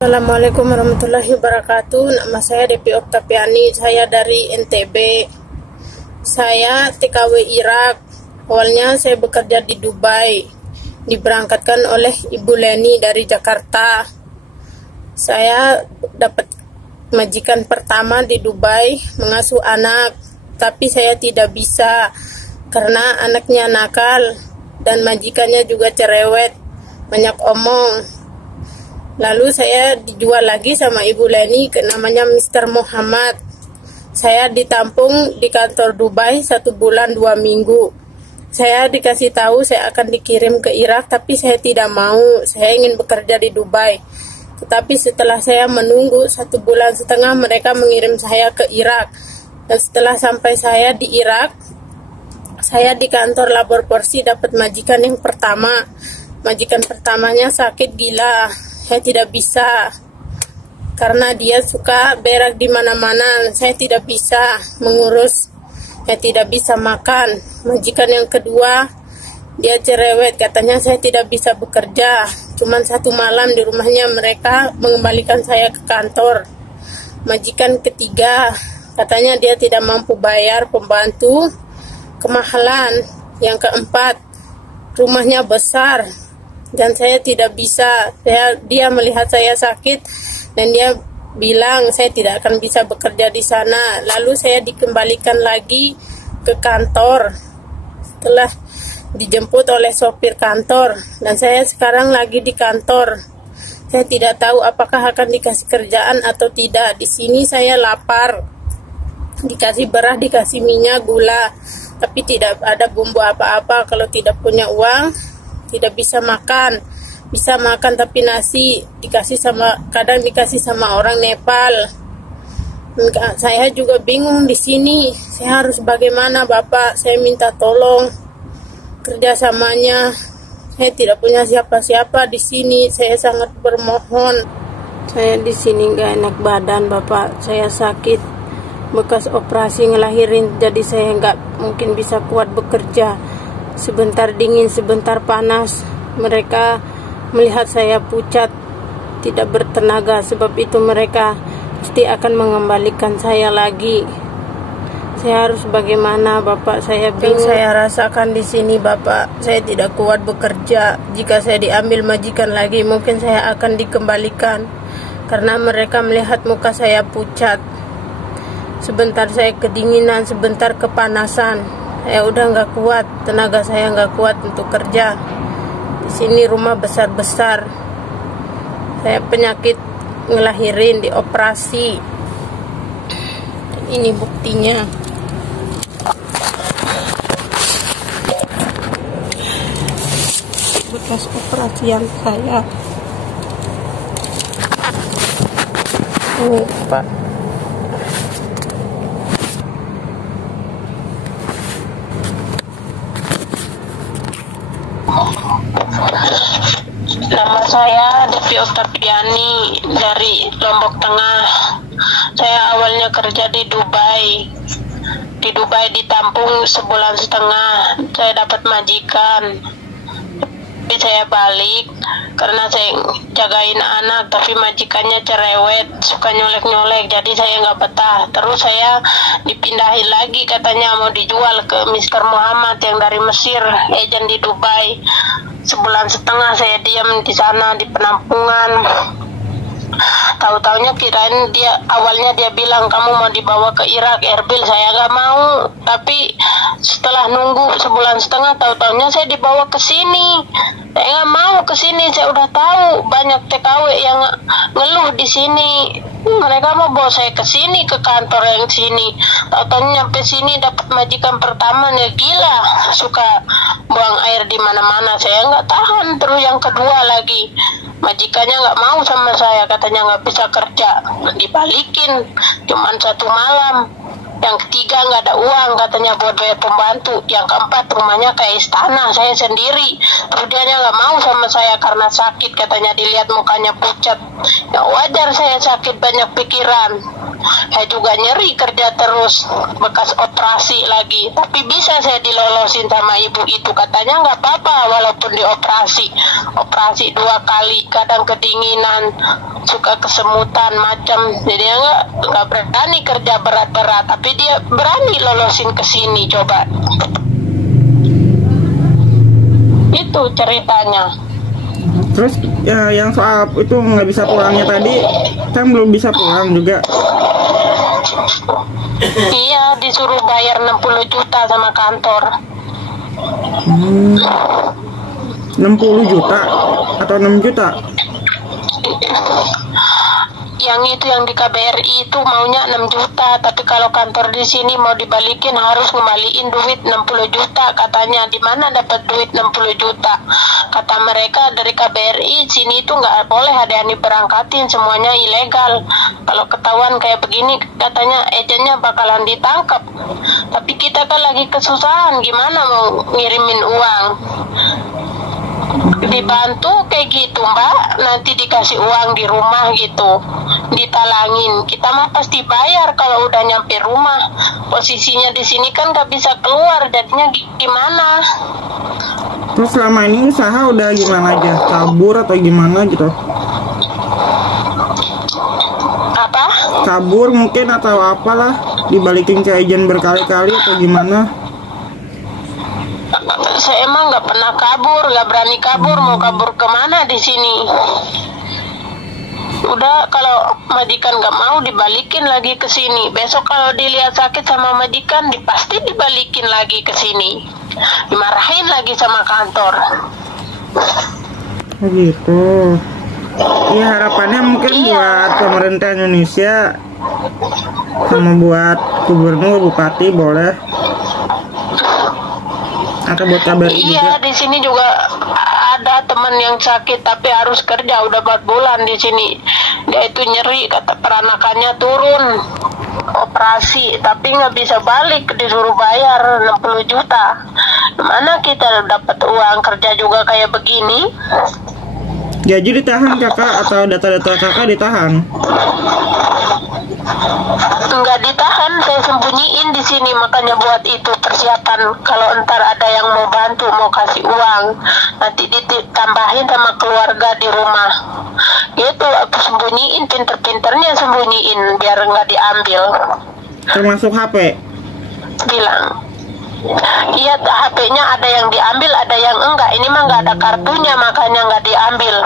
Assalamualaikum warahmatullahi wabarakatuh. Nama saya Depi Oktaviani. Saya dari NTB. Saya TKW Irak. Awalnya saya bekerja di Dubai. Diberangkatkan oleh Ibu Leni dari Jakarta. Saya dapat majikan pertama di Dubai mengasuh anak. Tapi saya tidak bisa karena anaknya nakal dan majikannya juga cerewet, banyak omong. Lalu saya dijual lagi sama Ibu Leni, namanya Mr. Muhammad. Saya ditampung di kantor Dubai 1 bulan 2 minggu. Saya dikasih tahu saya akan dikirim ke Irak, tapi saya tidak mau. Saya ingin bekerja di Dubai. Tetapi setelah saya menunggu 1 bulan setengah, mereka mengirim saya ke Irak. Dan setelah sampai saya di Irak, saya di kantor labor porsi dapat majikan yang pertama. Majikan pertamanya sakit gila. Saya tidak bisa karena dia suka berak di mana-mana. Saya tidak bisa mengurus, saya tidak bisa makan. Majikan yang kedua, dia cerewet, katanya saya tidak bisa bekerja. Cuman 1 malam di rumahnya mereka mengembalikan saya ke kantor. Majikan ketiga, katanya dia tidak mampu bayar pembantu, kemahalan. Yang keempat, rumahnya besar dan saya tidak bisa. Dia melihat saya sakit dan dia bilang saya tidak akan bisa bekerja di sana. Lalu saya dikembalikan lagi ke kantor setelah dijemput oleh sopir kantor, dan saya sekarang lagi di kantor. Saya tidak tahu apakah akan dikasih kerjaan atau tidak. Di sini saya lapar, dikasih beras, dikasih minyak, gula, tapi tidak ada bumbu apa-apa. Kalau tidak punya uang tidak bisa makan. Bisa makan tapi nasi kadang dikasih sama orang Nepal. Saya juga bingung di sini. Saya harus bagaimana, Bapak? Saya minta tolong kerjasamanya. Saya tidak punya siapa-siapa di sini. Saya sangat bermohon. Saya di sini nggak enak badan, Bapak. Saya sakit bekas operasi ngelahirin, jadi saya nggak mungkin bisa kuat bekerja. Sebentar dingin, sebentar panas. Mereka melihat saya pucat, tidak bertenaga. Sebab itu mereka pasti akan mengembalikan saya lagi. Saya harus bagaimana, Bapak? Saya bingung. Saya rasakan di sini, Bapak. Saya tidak kuat bekerja. Jika saya diambil majikan lagi, mungkin saya akan dikembalikan. Karena mereka melihat muka saya pucat. Sebentar saya kedinginan, sebentar kepanasan. Saya udah nggak kuat, tenaga saya nggak kuat untuk kerja. Di sini rumah besar-besar. Saya penyakit ngelahirin, dioperasi. Dan ini buktinya. Bekas operasian saya. Ini, Pak. Nama saya Depi Oktaviani dari Lombok Tengah. Saya awalnya kerja di Dubai. Di Dubai ditampung 1,5 bulan. Saya dapat majikan. Tapi saya balik karena saya jagain anak, tapi majikannya cerewet, suka nyolek-nyolek, jadi saya nggak betah. Terus saya dipindahin lagi, katanya mau dijual ke Mr. Muhammad yang dari Mesir, agen di Dubai. 1,5 bulan saya diam di sana di penampungan. Tahu-taunya kirain awalnya dia bilang kamu mau dibawa ke Irak, Erbil. Saya nggak mau, tapi setelah nunggu 1,5 bulan, tahu-taunya saya dibawa ke sini. Saya nggak mau ke sini. Saya udah tahu banyak TKW yang ngeluh di sini. Mereka mau bawa saya ke sini, ke kantor yang sini. Tahu-taunya nyampe sini dapat majikan pertamanya gila, suka buang air di mana-mana. Saya nggak tahan. Terus yang kedua lagi, majikannya nggak mau sama saya, katanya nggak bisa kerja. Dibalikin cuman 1 malam. Yang ketiga nggak ada uang katanya buat bayar pembantu. Yang keempat rumahnya kayak istana, saya sendiri. Terus dia nggak mau sama saya karena sakit, katanya dilihat mukanya pucat. Ya wajar, saya sakit banyak pikiran. Saya juga nyeri kerja terus, bekas operasi lagi. Tapi bisa saya dilolosin sama ibu itu, katanya nggak apa-apa walaupun dioperasi. Operasi 2 kali, kadang kedinginan, suka kesemutan macam. Jadi nggak berani kerja berat-berat, tapi dia berani lolosin ke sini. Coba itu ceritanya. Terus ya, yang soal itu nggak bisa pulangnya tadi, kan belum bisa pulang juga. Iya, disuruh bayar 60 juta sama kantor. 60 juta atau 6 juta? Yang itu yang di KBRI itu maunya 6 juta, tapi kalau kantor di sini mau dibalikin harus ngembaliin duit 60 juta katanya. Di mana dapat duit 60 juta? Kata mereka dari KBRI sini itu nggak boleh ada yang diberangkatin, semuanya ilegal. Kalau ketahuan kayak begini katanya agennya bakalan ditangkap. Tapi kita kan lagi kesusahan, gimana mau ngirimin uang? Dibantu kayak gitu mbak, nanti dikasih uang di rumah gitu, ditalangin. Kita mah pasti bayar kalau udah nyampe rumah. Posisinya di sini kan gak bisa keluar, jadinya gimana? Terus selama ini usaha udah gimana aja? Kabur atau gimana gitu? Apa? Kabur mungkin atau apalah, dibalikin ke agen berkali-kali atau gimana? Saya emang nggak pernah kabur, nggak berani kabur. Mau kabur kemana di sini? Udah, kalau majikan nggak mau dibalikin lagi ke sini. Besok kalau dilihat sakit sama majikan, pasti dibalikin lagi ke sini. Dimarahin lagi sama kantor. Begitu. Ya harapannya mungkin buat pemerintah Indonesia sama buat gubernur, bupati boleh. Atau buat KBRI iya, juga. di sini juga ada teman yang sakit tapi harus kerja udah 4 bulan di sini. Dia itu nyeri, kata peranakannya turun, operasi tapi nggak bisa balik, disuruh bayar 60 juta. Mana kita dapat uang, kerja juga kayak begini? Gaji ditahan kakak atau data-data kakak ditahan? Enggak ditahan, saya sembunyiin di sini, makanya buat itu persiapan kalau ntar ada yang mau bantu, mau kasih uang, nanti ditambahin sama keluarga di rumah. Itu aku sembunyiin, pinter-pinternya sembunyiin biar nggak diambil. Termasuk HP? Bilang, iya HP-nya ada yang diambil, ada yang enggak. Ini mah nggak ada kartunya, makanya nggak diambil.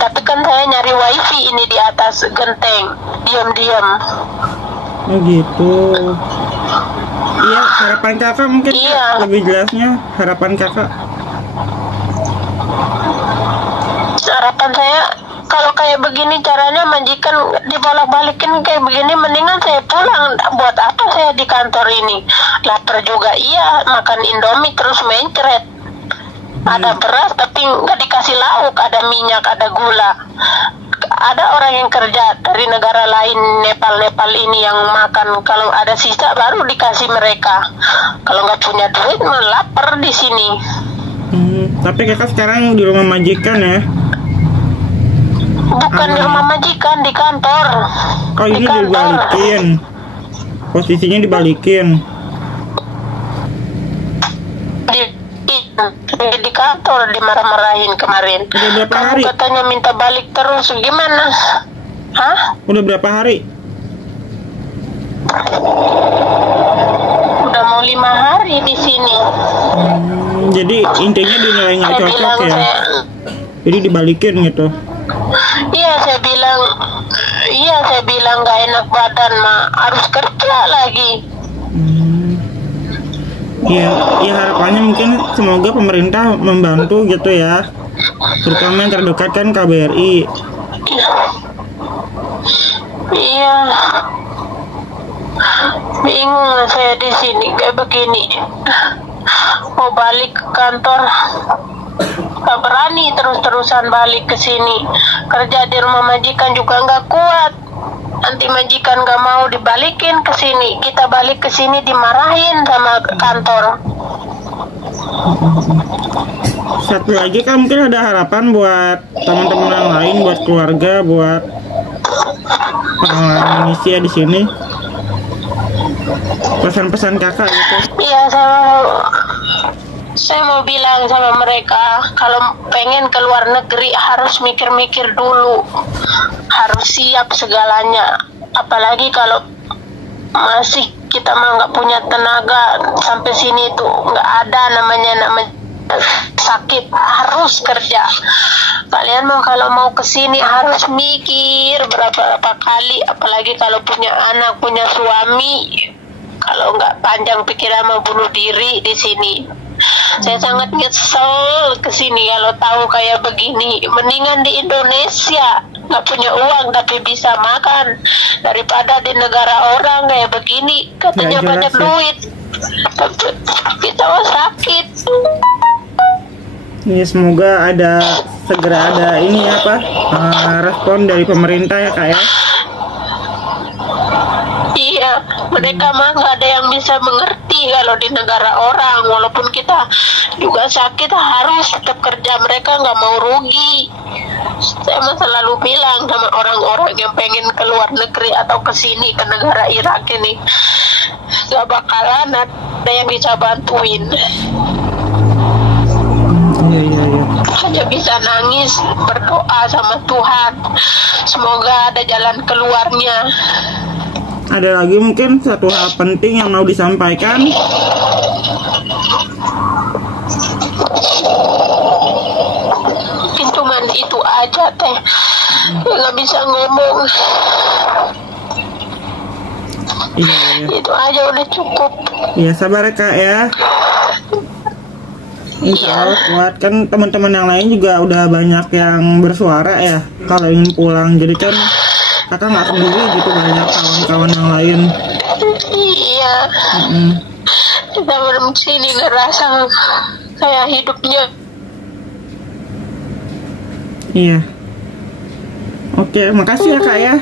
Tapi kan saya nyari wifi ini di atas genteng, diam-diam. Oh gitu. Iya, harapan kakak mungkin lebih jelasnya, harapan kakak. Harapan saya kalau kayak begini caranya majikan dibolak-balikin kayak begini, mendingan saya pulang. Buat apa saya di kantor ini? Lapar juga iya, makan Indomie terus mencret. Ada beras tapi nggak dikasih lauk, ada minyak, ada gula. Ada orang yang kerja dari negara lain, Nepal ini yang makan. Kalau ada sisa baru dikasih mereka. Kalau nggak punya duit mah lapar di sini. Tapi kakak sekarang di rumah majikan ya? Bukan di rumah majikan, di kantor. Oh ini dibalikin, posisinya dibalikin. Di kantor dimarah-marahin kemarin. Udah berapa Kamu hari? katanya minta balik terus, gimana? Hah? Udah berapa hari? Udah mau 5 hari di sini. Jadi intinya dinilai nggak cocok ya? Jadi dibalikin gitu? Iya saya bilang nggak enak badan mah, harus kerja lagi. Ya harapannya mungkin semoga pemerintah membantu gitu ya, terutama yang terdekat kan KBRI. Iya, bingung saya di sini kayak begini. Mau balik ke kantor, gak berani terus-terusan balik ke sini. Kerja di rumah majikan juga nggak kuat. nanti majikan gak mau dibalikin ke sini, kita balik ke sini dimarahin sama kantor. Satu lagi kan mungkin ada harapan buat teman-teman yang lain, buat keluarga, buat orang Indonesia di sini. Pesan-pesan kakak gitu. Iya, saya mau bilang sama mereka, kalau pengen ke luar negeri harus mikir-mikir dulu, harus siap segalanya. Apalagi kalau masih kita mah nggak punya tenaga, sampai sini tuh nggak ada namanya sakit, harus kerja. Kalian mau kalau mau kesini harus mikir berapa kali, apalagi kalau punya anak, punya suami. Kalau nggak panjang pikiran mau bunuh diri di sini. Saya sangat nyesel kesini kalau tahu kayak begini. Mendingan di Indonesia nggak punya uang tapi bisa makan daripada di negara orang kayak begini. Katanya banyak duit, kita sakit. Ya, semoga segera ada ini apa respon dari pemerintah ya kak ya. Iya, mereka mah nggak ada yang bisa mengerti kalau di negara orang. Walaupun kita juga sakit harus tetap kerja, mereka nggak mau rugi. Saya mah selalu bilang sama orang-orang yang pengen ke luar negeri atau ke sini, ke negara Irak ini, nggak bakalan ada yang bisa bantuin. Iya. Hanya bisa nangis, berdoa sama Tuhan, semoga ada jalan keluarnya. Ada lagi mungkin satu hal penting yang mau disampaikan? Mungkin cuman itu aja teh, nggak bisa ngomong. Iya. Itu aja udah cukup. Iya, sabar ya kak ya. Insya Allah kuat. Kan teman-teman yang lain juga udah banyak yang bersuara ya kalau ingin pulang. Jadi kan kakak nggak sendiri gitu, banyak kawan-kawan yang lain. Iya. Kita belum sini ngerasa kayak hidupnya. Iya. Oke, makasih ya kak ya.